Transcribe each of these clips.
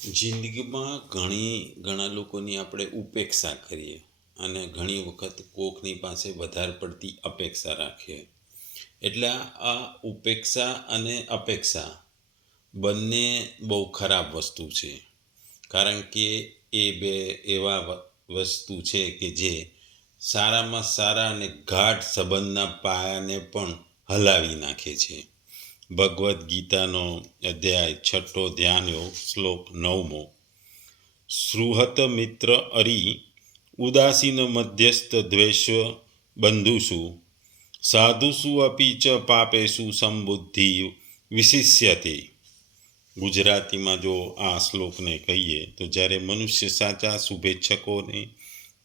જિંદગીમાં ઘણા લોકોની આપણે ઉપેક્ષા કરીએ અને ઘણી વખત કોકની પાસે વધારે પડતી અપેક્ષા રાખીએ. એટલે આ ઉપેક્ષા અને અપેક્ષા બંને બહુ ખરાબ વસ્તુ છે. કારણ કે એ બે એવા વસ્તુ છે કે જે સારામાં સારા અને ગાઢ સંબંધના પાયાને પણ હલાવી નાખે છે. ભગવદ્ ગીતાનો અધ્યાય 6 ધ્યાન યોગ શ્લોક 9. સૃહત મિત્ર અરી ઉદાસીન મધ્યસ્થ દ્વેષ બંધુષુ સાધુષુ અપી ચ પાપેષુ સંબુદ્ધિ વિશિષ્યતે. ગુજરાતીમાં જો આ શ્લોકને કહીએ તો જ્યારે મનુષ્ય સાચા શુભેચ્છકોને,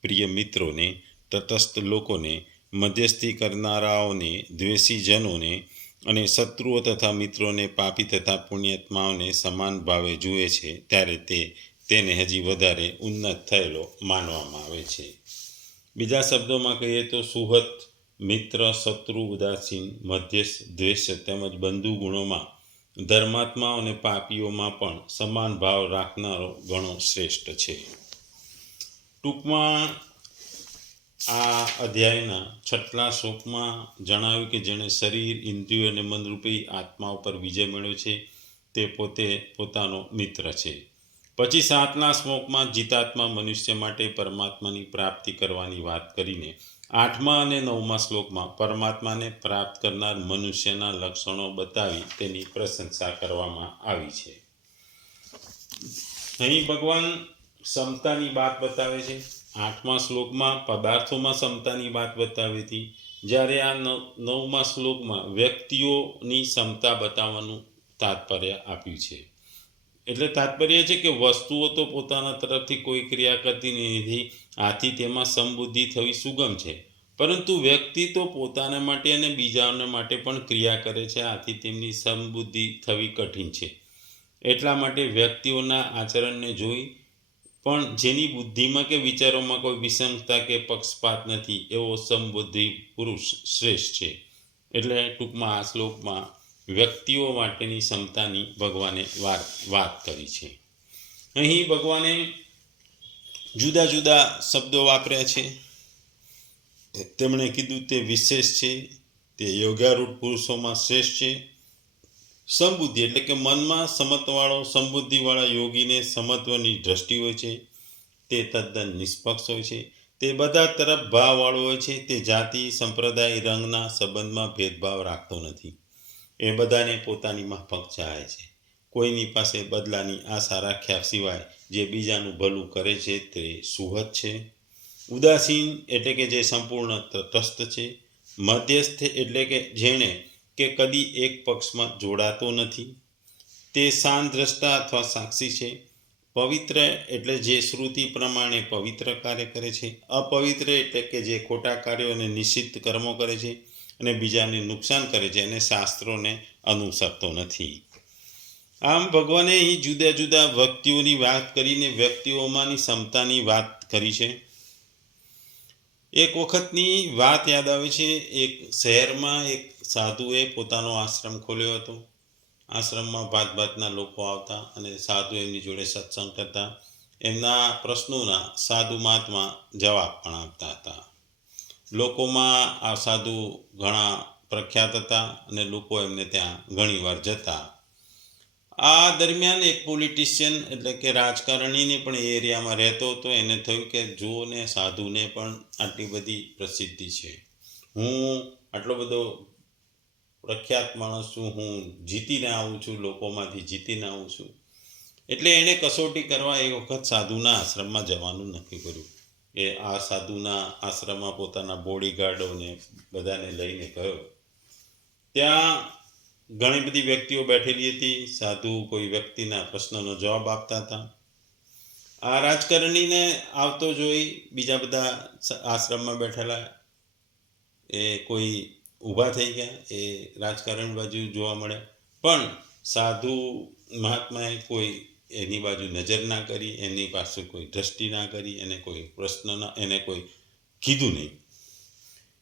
પ્રિય મિત્રોને, તટસ્થ લોકોને, મધ્યસ્થી કરનારાઓને, દ્વેષીજનોને અને શત્રુઓ તથા મિત્રોને, પાપી તથા પુણ્યાત્માઓને સમાન ભાવે જુએ છે ત્યારે તેને હજી વધારે ઉન્નત થયેલો માનવામાં આવે છે. બીજા શબ્દોમાં કહીએ તો સુહૃદ, મિત્ર, શત્રુ, ઉદાસીન, મધ્યસ્થ, દ્વેષ તેમજ બંધુ ગુણોમાં ધર્માત્માઓ અને પાપીઓમાં પણ સમાન ભાવ રાખનારો ગણો શ્રેષ્ઠ છે. ટૂંકમાં આ અધ્યાયના 6 શ્લોકમાં જણાવ્યું કે જેણે શરીર, ઇન્દ્રિયો અને મનરૂપી આત્મા ઉપર વિજય મેળવ્યો છે તે પોતે પોતાનો મિત્ર છે. પછી 7મા શ્લોકમાં જીતાત્મા મનુષ્ય માટે પરમાત્માની પ્રાપ્તિ કરવાની વાત કરીને 8મા અને 9મા શ્લોકમાં પરમાત્માને પ્રાપ્ત કરનાર મનુષ્યના લક્ષણો બતાવી તેની પ્રશંસા કરવામાં આવી છે. અહીં ભગવાન સમતાની વાત બતાવે છે. 8મા શ્લોકમાં પદાર્થોમાં સમતાની વાત બતાવી હતી, જ્યારે આ 9મા શ્લોકમાં વ્યક્તિઓની સમતા બતાવવાનું તાત્પર્ય આપ્યું છે. એટલે તાત્પર્ય છે કે વસ્તુઓ તો પોતાના તરફથી કોઈ ક્રિયા કરતી નથી, આથી તેમાં સમબુદ્ધિ થવી સુગમ છે. પરંતુ વ્યક્તિ તો પોતાના માટે અને બીજાઓને માટે પણ ક્રિયા કરે છે, આથી તેમની સમબુદ્ધિ થવી કઠિન છે. એટલા માટે વ્યક્તિઓના આચરણને જોઈ પણ જેની બુદ્ધિમાં કે વિચારોમાં કોઈ વિષમતા કે પક્ષપાત નથી એવો સમબુદ્ધિ પુરુષ શ્રેષ્ઠ છે. એટલે ટૂંકમાં આ શ્લોકમાં વ્યક્તિઓ માટેની ક્ષમતાની ભગવાને વાત કરી છે. અહીં ભગવાને જુદા જુદા શબ્દો વાપર્યા છે. તેમણે કીધું તે વિશેષ છે, તે યોગારૂઢ પુરુષોમાં શ્રેષ્ઠ છે. સમબુદ્ધિ એટલે કે મનમાં સમત્વવાળો, સમબુદ્ધિવાળા યોગીને સમત્વની દ્રષ્ટિ હોય છે, તે તદ્દન નિષ્પક્ષ હોય છે, તે બધા તરફ ભાવવાળો હોય છે, તે જાતિ, સંપ્રદાય, રંગના સંબંધમાં ભેદભાવ રાખતો નથી, એ બધાને પોતાની માફક ચાહે છે, કોઈની પાસે બદલાની આશા રાખ્યા સિવાય જે બીજાનું ભલું કરે છે તે સુહૃદ છે. ઉદાસીન એટલે કે જે સંપૂર્ણ તટસ્થ છે. મધ્યસ્થ એટલે કે જેણે કે કદી એક પક્ષમાં જોડાતો નથી, તે શાંત દ્રષ્ટા અથવા સાક્ષી છે. પવિત્ર એટલે જે શ્રુતિ પ્રમાણે પવિત્ર કાર્ય કરે છે. અપવિત્ર એટલે કે જે ખોટા કાર્યો અને નિષિદ્ધ કર્મો કરે છે અને બીજાને નુકસાન કરે છે અને શાસ્ત્રોને અનુસરતો નથી. આમ ભગવાને અહીં જુદા જુદા વ્યક્તિઓની વાત કરીને વ્યક્તિઓમાંની ક્ષમતાની વાત કરી છે. એક વખતની વાત યાદ આવે છે. એક શહેરમાં એક સાધુએ પોતાનો આશ્રમ ખોલ્યો હતો. આશ્રમમાં ભાતના લોકો આવતા અને સાધુ એમની જોડે સત્સંગ કરતા, એમના પ્રશ્નોના સાધુ મહાત્મા જવાબ પણ આપતા હતા. લોકોમાં આ સાધુ ઘણા પ્રખ્યાત હતા અને લોકો એમને ત્યાં ઘણીવાર જતા. આ દરમિયાન એક પોલિટિશિયન એટલે કે રાજકારણીને પણ એ એરિયામાં રહેતો હતો. એને થયું કે જોને સાધુને પણ આટલી બધી પ્રસિદ્ધિ છે, હું આટલો બધો પ્રખ્યાત માણસ છું, હું જીતીને આવું છું, લોકોમાંથી જીતીને આવું છું. એટલે એણે કસોટી કરવા એક વખત સાધુના આશ્રમમાં જવાનું નક્કી કર્યું. એ આ સાધુના આશ્રમમાં પોતાના બોડીગાર્ડોને બધાને લઈને ગયો. ત્યાં ઘણી બધી વ્યક્તિઓ બેઠેલી હતી. સાધુ કોઈ વ્યક્તિના પ્રશ્નનો જવાબ આપતા હતા. આ રાજકારણીને આવતો જોઈ બીજા બધા આશ્રમમાં બેઠેલા એ કોઈ ઊભા થઈ ગયા, એ રાજકારણ બાજુ જોવા મળે, પણ સાધુ મહાત્માએ કોઈ એની બાજુ નજર ના કરી, એની પાસે કોઈ દ્રષ્ટિ ના કરી, એને કોઈ પ્રશ્ન ના, એને કોઈ કીધું નહીં.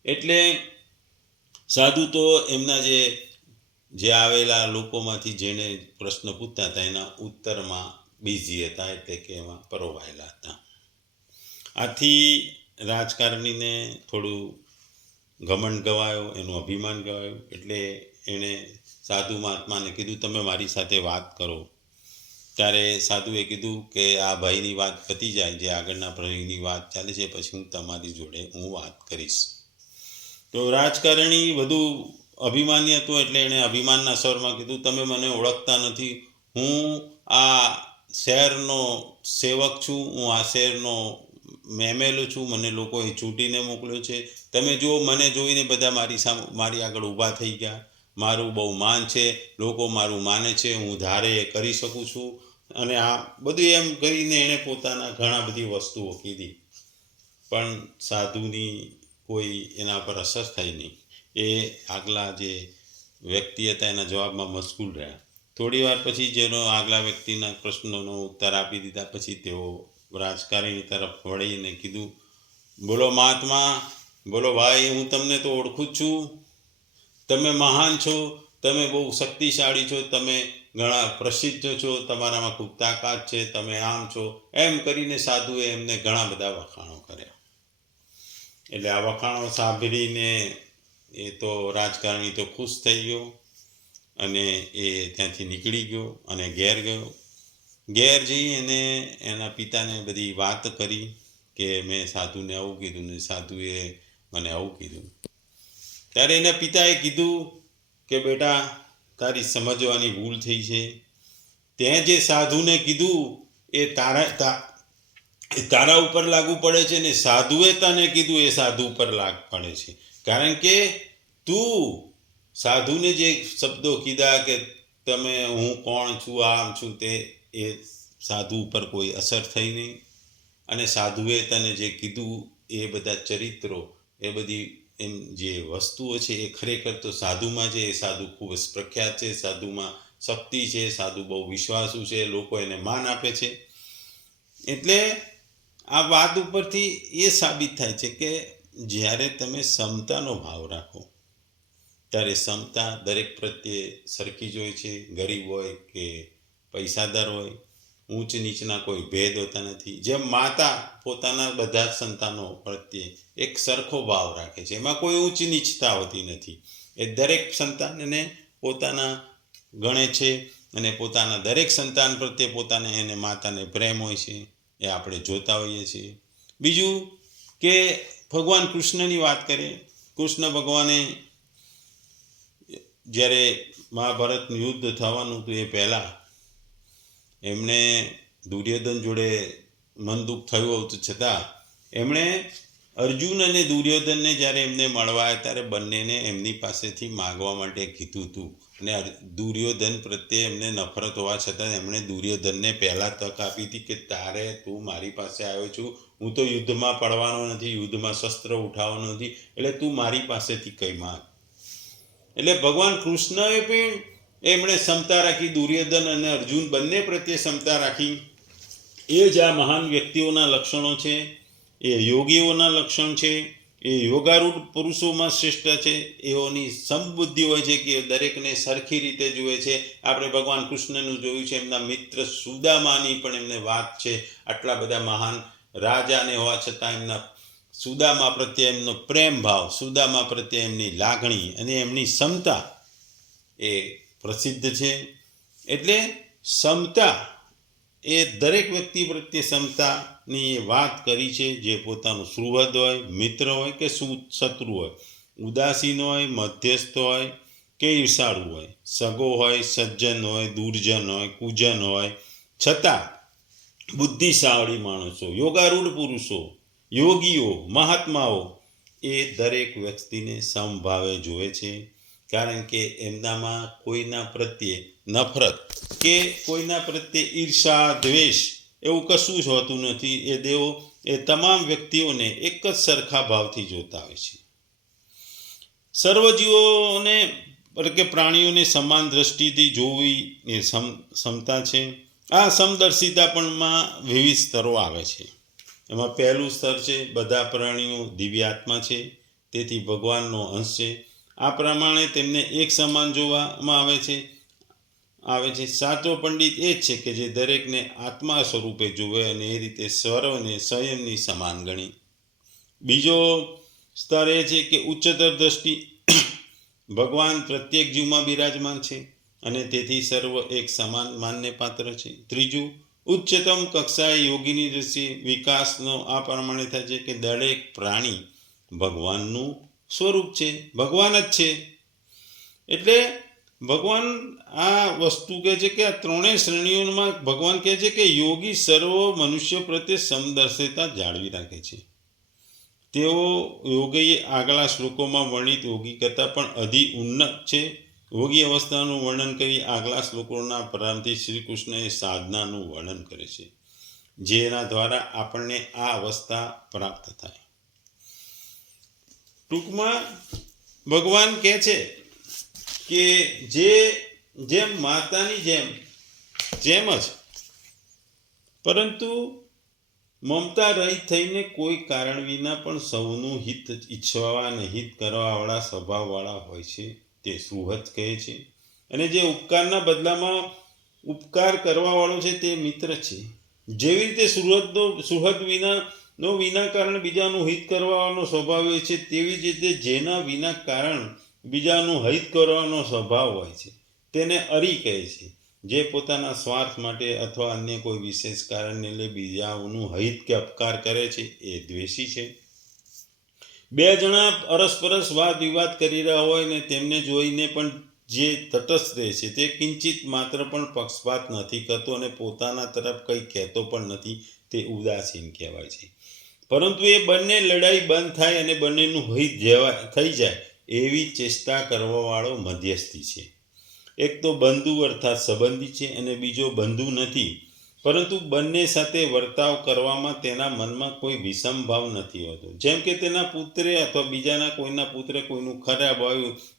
એટલે સાધુ તો એમના જે આવેલા લોકોમાંથી જેને પ્રશ્ન પૂછતા હતા એના ઉત્તરમાં બિઝી હતા, એટલે કે એમાં પરોવાયેલા હતા. આથી રાજકારણીને થોડું ઘમંડ ગવાયો, એનું અભિમાન ગવાયું, એટલે એણે સાધુ મહાત્માને કીધું તમે મારી સાથે વાત કરો. ત્યારે સાધુએ કીધું કે આ ભાઈની વાત પતી જાય, જે આગળના ભાઈની વાત ચાલે છે, પછી હું તમારી જોડે વાત કરીશ. તો રાજકારણી વધુ અભિમાની હતું, એટલે એણે અભિમાનના સ્વરમાં કીધું તમે મને ઓળખતા નથી, હું આ શહેરનો સેવક છું, હું આ શહેરનો મેમેલો છું, મને લોકોએ ચૂંટીને મોકલ્યો છે. તમે જુઓ, મને જોઈને બધા મારી આગળ ઊભા થઈ ગયા, મારું બહુ માન છે, લોકો મારું માને છે, હું ધારે એ કરી શકું છું. અને આ બધું એમ કરીને એણે પોતાના ઘણા બધી વસ્તુઓ કીધી, પણ સાધુની કોઈ એના પર અસર થઈ નહીં. એ આગલા જે વ્યક્તિ હતા એના જવાબમાં મશગુલ રહ્યા. થોડી વાર પછી જેનો આગલા વ્યક્તિના પ્રશ્નોનો ઉત્તર આપી દીધા પછી તેઓ રાજકારણી તરફ વળીને કીધું, બોલો મહાત્મા, બોલો ભાઈ, હું તમને તો ઓળખું જ છું, તમે મહાન છો, તમે બહુ શક્તિશાળી છો, તમે ઘણા પ્રસિદ્ધ છો, તમારામાં ખૂબ તાકાત છે, તમે આમ છો, એમ કરીને સાધુએ એમને ઘણા બધા વખાણો કર્યા. એટલે આ વખાણો સાંભળીને એ તો રાજકારણી તો ખુશ થઈ ગયો અને એ ત્યાંથી નીકળી ગયો અને ઘેર ગયો. ઘેર જઈ અને એના પિતાને બધી વાત કરી કે મેં સાધુને આવું કીધું ને સાધુએ મને આવું કીધું. ત્યારે એના પિતાએ કીધું કે બેટા, તારી સમજવાની ભૂલ થઈ છે, તે જે સાધુને કીધું એ તારા ઉપર લાગુ પડે છે, ને સાધુએ તને કીધું એ સાધુ ઉપર લાગુ પડે છે. કારણ કે તું સાધુને જે શબ્દો કીધા કે તમે હું કોણ છું, આમ છું, તે એ સાધુ ઉપર કોઈ અસર થઈ નહીં. અને સાધુએ તને જે કીધું એ બધા ચરિત્રો, એ બધી એમ જે વસ્તુઓ છે એ ખરેખર તો સાધુમાં છે. એ સાધુ ખૂબ જ પ્રખ્યાત છે, સાધુમાં શક્તિ છે, સાધુ બહુ વિશ્વાસુ છે, લોકો એને માન આપે છે. એટલે આ વાત ઉપરથી એ સાબિત થાય છે કે જ્યારે તમે સમતાનો ભાવ રાખો ત્યારે સમતા દરેક પ્રત્યે સરખી જ હોય છે. ગરીબ હોય કે પૈસાદાર હોય, ઊંચ નીચના કોઈ ભેદ હોતા નથી. જેમ માતા પોતાના બધા જ સંતાનો પ્રત્યે એક સરખો ભાવ રાખે છે, એમાં કોઈ ઊંચ નીચતા હોતી નથી. એ દરેક સંતાનને પોતાના ગણે છે અને પોતાના દરેક સંતાન પ્રત્યે પોતાને એને માતાને પ્રેમ હોય છે, એ આપણે જોતા હોઈએ છીએ. બીજું કે ભગવાન કૃષ્ણની વાત કરીએ. કૃષ્ણ ભગવાને જ્યારે મહાભારતનું યુદ્ધ થવાનું હતું એ પહેલાં એમણે દુર્યોધન જોડે મન દુઃખ થયું હતું, છતાં એમણે અર્જુન અને દુર્યોધનને જ્યારે એમને મળવા આવ્યા ત્યારે બંનેને એમની પાસેથી માગવા માટે કીધું હતું. અને દુર્યોધન પ્રત્યે એમને નફરત હોવા છતાં એમણે દુર્યોધનને પહેલાં તક આપી હતી કે તારે તું મારી પાસે આવ્યો છું, હું તો યુદ્ધમાં પડવાનો નથી, યુદ્ધમાં શસ્ત્ર ઉઠાવવાનો નથી, એટલે તું મારી પાસેથી કંઈ માંગ. એટલે ભગવાન કૃષ્ણએ પણ એમણે ક્ષમતા રાખી, દુર્યોધન અને અર્જુન બંને પ્રત્યે ક્ષમતા રાખી. એ જ આ મહાન વ્યક્તિઓના લક્ષણો છે, એ યોગીઓના લક્ષણ છે, એ યોગારૂઢ પુરુષોમાં શ્રેષ્ઠ છે. એઓની સમબુદ્ધિ હોય છે કે દરેકને સરખી રીતે જુએ છે. આપણે ભગવાન કૃષ્ણનું જોયું છે, એમના મિત્ર સુદામાની પણ એમને વાત છે. આટલા બધા મહાન રાજાને હોવા છતાં એમના સુદામા પ્રત્યે એમનો પ્રેમ ભાવ, સુદામા પ્રત્યે એમની લાગણી અને એમની ક્ષમતા એ પ્રસિદ્ધ છે. એટલે ક્ષમતા એ દરેક વ્યક્તિ પ્રત્યે ક્ષમતાની વાત કરી છે, જે પોતાનું સુહૃદ હોય, મિત્ર હોય કે શત્રુ હોય, ઉદાસીન હોય, મધ્યસ્થ હોય કે ઈર્ષાળુ હોય, સગો હોય, સજ્જન હોય, દુર્જન હોય, કુજન હોય, છતાં બુદ્ધિશાળી માણસો, યોગારૂઢ પુરુષો, યોગીઓ, મહાત્માઓ એ દરેક વ્યક્તિને સમભાવે જુએ છે. કારણ કે એમનામાં કોઈના પ્રત્યે નફરત કે કોઈના પ્રત્યે ઈર્ષા, દ્વેષ એવું કશું જ હોતું નથી. એ દેવો એ તમામ વ્યક્તિઓને એક જ સરખા ભાવથી જોતા હોય છે. સર્વજીવોને કે પ્રાણીઓને સમાન દ્રષ્ટિથી જોવી એ ક્ષમતા છે. આ સમદર્શિતાપણમાં વિવિધ સ્તરો આવે છે. એમાં પહેલું સ્તર છે, બધા પ્રાણીઓ દિવ્યાત્મા છે, તેથી ભગવાનનો અંશ છે. આ પ્રમાણે તેમને એક સમાન જોવામાં આવે છે. આવે છે. સાચો પંડિત એ જ છે કે જે દરેકને આત્મા સ્વરૂપે જુએ અને એ રીતે સર્વને સંયમની સમાન ગણે. બીજો સ્તર એ છે કે ઉચ્ચતર દ્રષ્ટિ. ભગવાન પ્રત્યેક જીવમાં બિરાજમાન છે અને તેથી સર્વ એક સમાન માનને પાત્ર છે. ત્રીજું, ઉચ્ચતમ કક્ષાએ યોગીની દ્રષ્ટિએ વિકાસનો આ પ્રમાણે થાય છે કે દરેક પ્રાણી ભગવાનનું સ્વરૂપ છે, ભગવાન જ છે. એટલે ભગવાન આ વસ્તુ કહે છે કે આ ત્રણેય શ્રેણીઓમાં ભગવાન કહે છે કે યોગી સર્વ મનુષ્ય પ્રત્યે સમદર્શિતા જાળવી રાખે છે. તેઓ યોગી આગલા શ્લોકોમાં વર્ણિત યોગી કરતાં પણ અધિ ઉન્નત છે. યોગી અવસ્થાનું વર્ણન કરી આગલા શ્લોકોના પ્રારંભથી શ્રી કૃષ્ણએ સાધનાનું વર્ણન કરે છે, જેના દ્વારા આપણને આ અવસ્થા પ્રાપ્ત થાય. ટૂંકમાં ભગવાન કહે છે કે જેમ માતાની જેમ જ, પરંતુ મમતા રહિત થઈને કોઈ કારણ વિના પણ સૌનું હિત ઈચ્છવા અને હિત કરવાવાળા સ્વભાવવાળા હોય છે, તે સુહૃદ કહે છે. અને જે ઉપકારના બદલામાં ઉપકાર કરવાવાળો છે તે મિત્ર છે. જેવી રીતે સુહૃદ વિના કારણ બીજાનું હિત કરવાનો સ્વભાવ હોય છે, તેવી જ રીતે જેના વિના કારણ બીજાનું હિત કરવાનો સ્વભાવ હોય છે તેને અરી કહે છે. જે પોતાના સ્વાર્થ માટે અથવા અન્ય કોઈ વિશેષ કારણને લઈ બીજાનું હિત કે અપકાર કરે છે એ દ્વેષી છે. બે જણા અરસપરસ વાદ વિવાદ કરી રહ્યા હોય ને તેમને જોઈને પણ જે તટસ્થ રહે છે તે કિંચિત માત્ર પણ પક્ષપાત નથી કરતો અને પોતાના તરફ કંઈ કહેતો પણ નથી, તે ઉદાસીન કહેવાય છે. પરંતુ એ બંને લડાઈ બંધ થાય અને બંનેનું હિત થઈ જાય એવી ચેષ્ટા કરવાવાળો મધ્યસ્થી છે. એક તો બંધુ અર્થાત સંબંધી છે અને બીજો બંધુ નથી, પરંતુ બંને સાથે વર્તાવ કરવામાં તેના મનમાં કોઈ વિષમ ભાવ નથી હોતો. જેમ કે તેના પુત્રે અથવા બીજાના કોઈના પુત્રે કોઈનું ખરાબ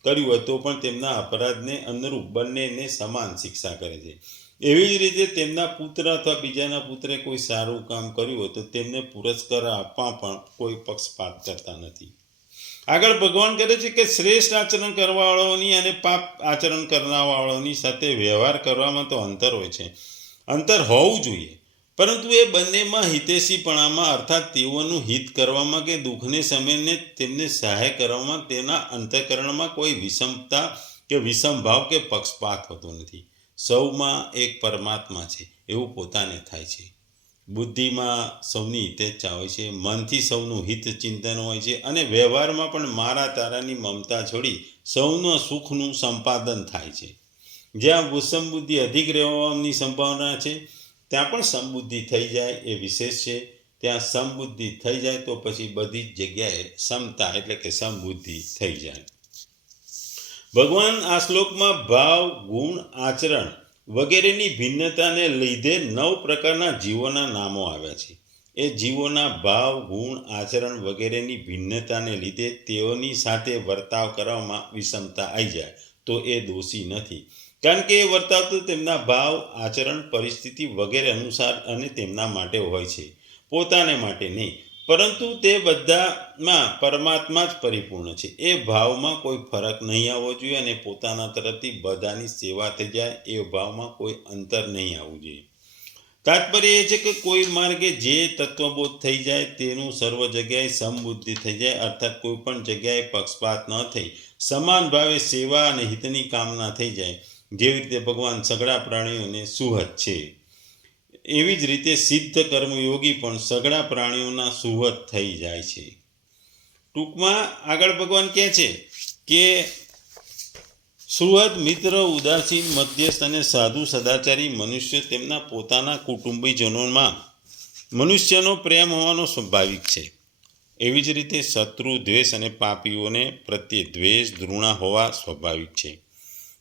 કર્યું હોય તો પણ તેમના અપરાધને અનુરૂપ બંનેને સમાન શિક્ષા કરે છે. એવી જ રીતે તેમના પુત્ર અથવા બીજાના પુત્રે કોઈ સારું કામ કર્યું હોય તો તેમને પુરસ્કાર આપવા પણ કોઈ પક્ષપાત કરતા નથી. આગળ ભગવાન કહે છે કે શ્રેષ્ઠ આચરણ કરવાવાળાઓની અને પાપ આચરણ કરનારવાળાઓની સાથે વ્યવહાર કરવામાં તો અંતર હોય છે, અંતર હોવું જોઈએ, પરંતુ એ બંનેમાં હિતેશીપણામાં અર્થાત તેઓનું હિત કરવામાં કે દુઃખને સમયને તેમને સહાય કરવામાં તેના અંતઃકરણમાં કોઈ વિષમતા કે વિષમ ભાવ કે પક્ષપાત હોતો નથી. સૌમાં એક પરમાત્મા છે એવું પોતાને થાય છે. બુદ્ધિમાં સૌની હિતેચ્છા હોય છે, મનથી સૌનું હિત ચિંતન હોય છે અને વ્યવહારમાં પણ મારા તારાની મમતા છોડી સૌના સુખનું સંપાદન થાય છે. જ્યાં વિષમબુદ્ધિ અધિક રહેવાની સંભાવના છે ત્યાં પણ સમબુદ્ધિ થઈ જાય એ વિશેષ છે. ત્યાં સમબુદ્ધિ થઈ જાય તો પછી બધી જ જગ્યાએ સમતા એટલે કે સમબુદ્ધિ થઈ જાય. ભગવાન આ શ્લોકમાં ભાવ, ગુણ, આચરણ વગેરેની ભિન્નતાને લીધે 9 પ્રકારના જીવોના નામો આવ્યા છે. એ જીવોના ભાવ, ગુણ, આચરણ વગેરેની ભિન્નતાને લીધે તેઓની સાથે વર્તાવ કરવામાં વિષમતા આવી જાય તો એ દોષી નથી, કારણ કે એ વર્તાવ તો તેમના ભાવ, આચરણ, પરિસ્થિતિ વગેરે અનુસાર અને તેમના માટે હોય છે, પોતાને માટે નહીં. પરંતુ તે બધામાં પરમાત્મા જ પરિપૂર્ણ છે. એ ભાવમાં કોઈ ફરક નહીં આવવો જોઈએ અને પોતાના તરફથી બધાની સેવા થઈ જાય એ ભાવમાં કોઈ અંતર નહીં આવવું જોઈએ. તાત્પર્ય એ છે કે કોઈ માર્ગે જે તત્વબોધ થઈ જાય તેનું સર્વ જગ્યાએ સમબુદ્ધિ થઈ જાય, અર્થાત કોઈ પણ જગ્યાએ પક્ષપાત ન થઈ સમાન ભાવે સેવા અને હિતની કામના થઈ જાય. જેવી રીતે ભગવાન સઘળા પ્રાણીઓને સુહૃદ છે, એવી જ રીતે સિદ્ધ કર્મયોગી પણ સઘળા પ્રાણીઓના સુહૃદ થઈ જાય છે. ટૂંકમાં આગળ ભગવાન કહે છે કે સુહૃદ, મિત્ર, ઉદાસીન, મધ્યસ્થ અને સાધુ સદાચારી મનુષ્ય તેમના પોતાના કુટુંબીજનોમાં મનુષ્યનો પ્રેમ હોવાનો સ્વાભાવિક છે. એવી જ રીતે શત્રુ, દ્વેષ અને પાપીઓને પ્રત્યે દ્વેષ, ઘૃણા હોવા સ્વાભાવિક છે.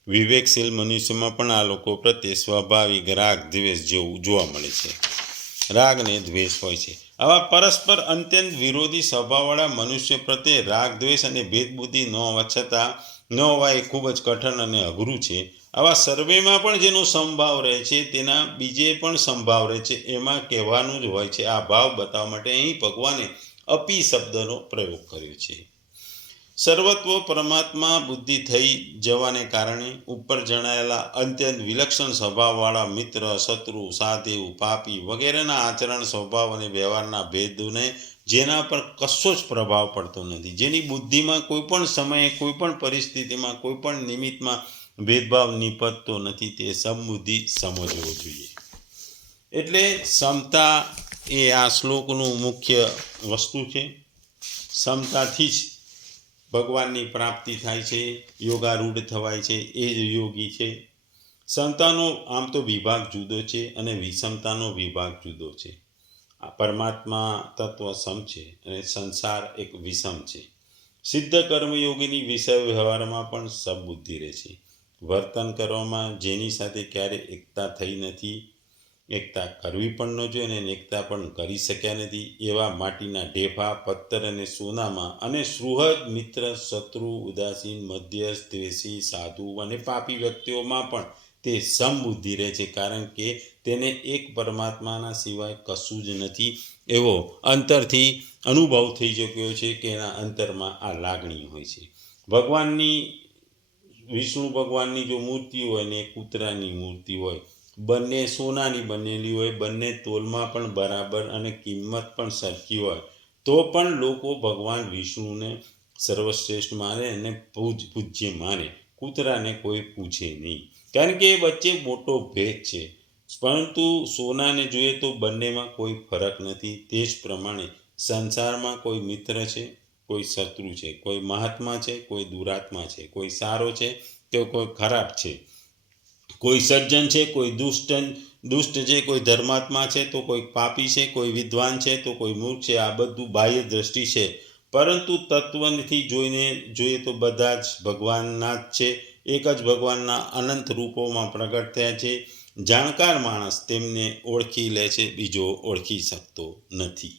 વિવેકશીલ મનુષ્યમાં પણ આ લોકો પ્રત્યે સ્વાભાવિક રાગ, દ્વેષ જેવું જોવા મળે છે. રાગ અને દ્વેષ હોય છે. આવા પરસ્પર અત્યંત વિરોધી સ્વભાવવાળા મનુષ્ય પ્રત્યે રાગ, દ્વેષ અને ભેદબુદ્ધિ ન હોવા એ ખૂબ જ કઠણ અને અઘરું છે. આવા સર્વેમાં પણ જેનો સમભાવ રહે છે તેના બીજે પણ સમભાવ રહે છે, એમાં કહેવાનું જ હોય છે. આ ભાવ બતાવવા માટે અહીં ભગવાને અપી શબ્દનો પ્રયોગ કર્યો છે. સર્વત્વ પરમાત્મા બુદ્ધિ થઈ જવાને કારણે ઉપર જણાયેલા અત્યંત વિલક્ષણ સ્વભાવવાળા મિત્ર, શત્રુ, સાધુ, પાપી વગેરેના આચરણ, સ્વભાવ અને વ્યવહારના ભેદને જેના પર કશો જ પ્રભાવ પડતો નથી, જેની બુદ્ધિમાં કોઈ પણ સમયે, કોઈ પણ પરિસ્થિતિમાં, કોઈ પણ નિમિત્તમાં ભેદભાવ નીપજતો નથી, તે સમબુદ્ધિ સમજવો જોઈએ. એટલે સમતા એ આ શ્લોકનું મુખ્ય વસ્તુ છે. સમતાથી જ ભગવાનની પ્રાપ્તિ થાય છે, યોગારૂઢ થવાય છે, એ જ યોગી છે. સમતાનો આમ તો વિભાગ જુદો છે અને વિષમતાનો વિભાગ જુદો છે. આ પરમાત્મા તત્વ સમ છે અને સંસાર એક વિષમ છે. સિદ્ધ કર્મયોગીની વિષય વ્યવહારમાં પણ સમબુદ્ધિ રહે છે. વર્તન કરવામાં જેની સાથે ક્યારેય એકતા થઈ નથી, એકતા કરવી પણ ન જોઈએ અને એકતા પણ કરી શક્યા નથી, એવા માટીના ઢેફા, પથ્થર અને સોનામાં અને સુહૃદ, મિત્ર, શત્રુ, ઉદાસીન, મધ્યસ્થ, દ્વેષી, સાધુ અને પાપી વ્યક્તિઓમાં પણ તે સમબુદ્ધિ રહે છે, કારણ કે તેને એક પરમાત્માના સિવાય કશું જ નથી એવો અંતરથી અનુભવ થઈ ચૂક્યો છે કે એના અંતરમાં આ લાગણી હોય છે. ભગવાનની, વિષ્ણુ ભગવાનની જો મૂર્તિ હોય ને કૂતરાની મૂર્તિ હોય, બંને સોનાની બનેલી હોય, બંને તોલમાં પણ બરાબર અને કિંમત પણ સરખી હોય, તો પણ લોકો ભગવાન વિષ્ણુને સર્વશ્રેષ્ઠ માને અને પૂજ્ય માને, કૂતરાને કોઈ પૂછે નહીં, કારણ કે એ વચ્ચે મોટો ભેદ છે. પરંતુ સોનાને જોઈએ તો બંનેમાં કોઈ ફરક નથી. તે જ પ્રમાણે સંસારમાં કોઈ મિત્ર છે, કોઈ શત્રુ છે, કોઈ મહાત્મા છે, કોઈ દુરાત્મા છે, કોઈ સારો છે તો કોઈ ખરાબ છે, કોઈ સજ્જન છે, કોઈ દુષ્ટ છે, કોઈ ધર્માત્મા છે તો કોઈ પાપી છે, કોઈ વિદ્વાન છે તો કોઈ મૂર્ખ છે. આ બધું બાહ્ય દ્રષ્ટિ છે, પરંતુ તત્વથી જોઈએ તો બધા જ ભગવાનના જ છે. એક જ ભગવાનના અનંત રૂપોમાં પ્રગટ થયા છે. જાણકાર માણસ તેમને ઓળખી લે છે, બીજો ઓળખી શકતો નથી.